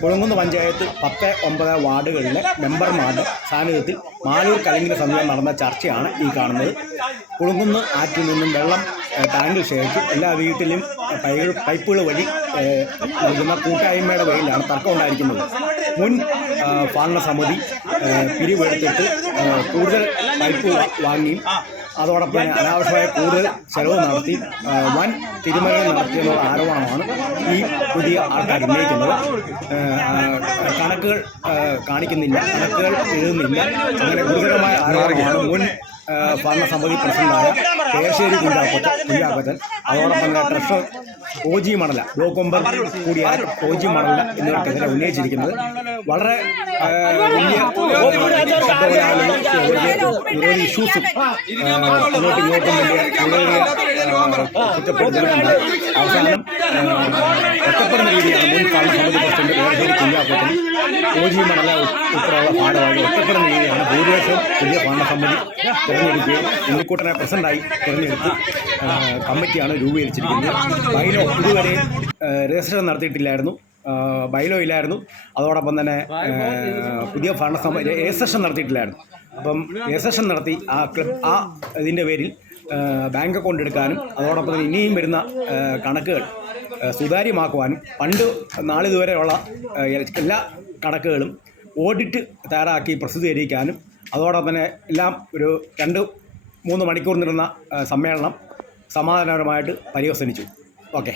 കുളങ്കുന്ന് പഞ്ചായത്ത് പത്ത് ഒമ്പത് വാർഡുകളിലെ മെമ്പർമാരുടെ സാന്നിധ്യത്തിൽ മാലൂർ കലങ്കിന് സമീപം നടന്ന ചർച്ചയാണ് ഈ കാണുന്നത്. കുളങ്കുന്ന് ആറ്റിൽ നിന്നും വെള്ളം ടാങ്കിൽ ശേഖരിച്ച്. എല്ലാ വീട്ടിലും പൈപ്പുകൾ വഴി നൽകുന്ന കൂട്ടായ്മയുടെ പേരിലാണ് തർക്കം ഉണ്ടായിരിക്കുന്നത്. മുൻ ആ, ഭരണസമിതി ഏഹ്, പിരിവെടുത്തിട്ട് കൂടുതൽ പൈപ്പ് വാങ്ങിയും അതോടൊപ്പം തന്നെ അനാവശ്യമായ കൂടുതൽ ചെലവ് നടത്തി വൻ തിരുമലകൾ നടത്തിയെന്നുള്ള ആരോപണമാണ് ഈ പുതിയ ആൾക്കാർ ഉന്നയിക്കുന്നത്. കണക്കുകൾ കാണിക്കുന്നില്ല കണക്കുകൾ എഴുതുന്നില്ല. അങ്ങനെ ഗുരുതരമായ ആരോപണമാണ് മുൻ ഭരണസമിതി പ്രസിഡന്റായ കേശേരി കുഞ്ഞാപ്പറ്റ കുഞ്ഞാപ്പറ്റൻ അതോടൊപ്പം തന്നെ ഓജി മണല ബ്ലോക്ക് ഒമ്പത് കൂടിയായ ഓജി മണല എന്നിവർക്കെതിരെ ഉന്നയിച്ചിരിക്കുന്നത് വളരെ വലിയ ഇഷ്യൂസും അങ്ങോട്ടും ഇങ്ങോട്ടും വലിയ നിരവധി അവസാനം ഭരണസമിതി പ്രസിഡന്റ് വേർഹരി കുഞ്ഞാപ്പത്തിന് ഓജി മണല ഉൾപ്പെടെയുള്ള ഭാരവാഹി ഒറ്റപ്പെടുന്ന രീതിയാണ് ഭൂരിപക്ഷം പുതിയ ഭരണസമിതി തിരഞ്ഞെടുക്കുകയും ഉണ്ണിക്കുട്ടനെ പ്രസിഡന്റായി തിരഞ്ഞെടുത്ത് കമ്മിറ്റിയാണ് രൂപീകരിച്ചിരിക്കുന്നത് ബൈലോ ഇതുവരെ രജിസ്ട്രേഷൻ നടത്തിയിട്ടില്ലായിരുന്നു ബൈലോ ഇല്ലായിരുന്നു അതോടൊപ്പം തന്നെ പുതിയ ഭരണസമിതി രജിസ്ട്രേഷൻ നടത്തിയിട്ടില്ലായിരുന്നു അപ്പം രജിസ്ട്രേഷൻ നടത്തി ആ ക്ലബ് ആ ഇതിന്റെ പേരിൽ ബാങ്ക് അക്കൗണ്ട് എടുക്കാനും അതോടൊപ്പം ഇനിയും വരുന്ന കണക്കുകൾ സുതാര്യമാക്കുവാനും പണ്ട് നാളിതുവരെയുള്ള എല്ലാ കണക്കുകളും ഓഡിറ്റ് തയ്യാറാക്കി പ്രസിദ്ധീകരിക്കാനും അതോടൊപ്പം തന്നെ എല്ലാം ഒരു രണ്ട് മൂന്ന് മണിക്കൂർ നീളുന്ന സമ്മേളനം സമാധാനപരമായിട്ട് പര്യവസനിച്ചു ഓക്കെ